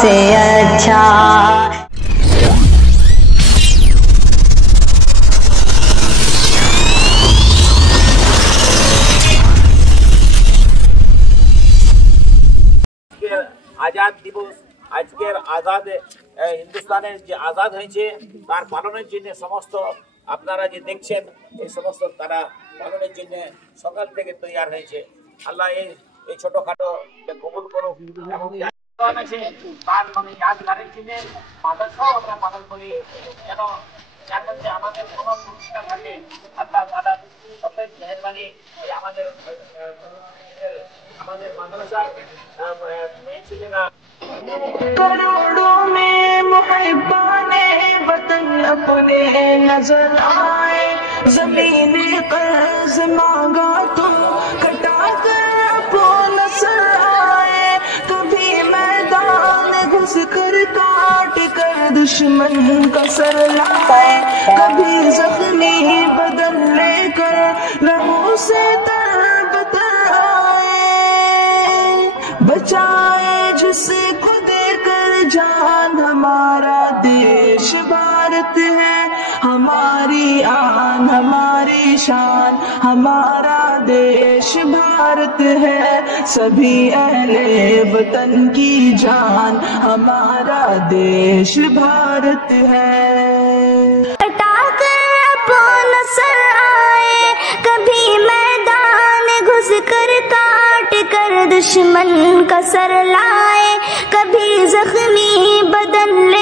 से अच्छा। आजाद दिवस आजकेर आजाद हिंदुस्ताনের যে আজাদ হয়েছে তার পালনের জন্য সমস্ত আপনারা যে দেখছেন এই সমস্ত তারা পালনের জন্য সকাল থেকে তৈরি হয়েছে। আল্লাহ এই ছোটখাটো কবুল করুক এবং তার মানে ইয়াদগারের জন্য মাদ্রাসাও আমরা পালন করি যেন যাতে আমাদের কোনো প্রতিষ্ঠান থাকে। আল্লাহ তাআলা সবচেয়ে মেহেরবানি আমাদের মাদ্রাসা करोड़ों में मुहिब्बाने वतन अपने नजर आए, जमीन कर्ज मांगा तुम कटा कर अपो नजर आए। कभी मैदान घुस कर काट कर दुश्मन का सर लाए, कभी जख्मी बदन लेकर लहू से तर आए। बचाए जिसको देकर जान हमारा देश भारत है, हमारी आन हमारी शान हमारा देश भारत है। सभी अहले वतन की जान हमारा देश भारत है। कभी मैदान घुस कर काट कर दुश्मन का सर लाए, कभी जख्मी बदन ले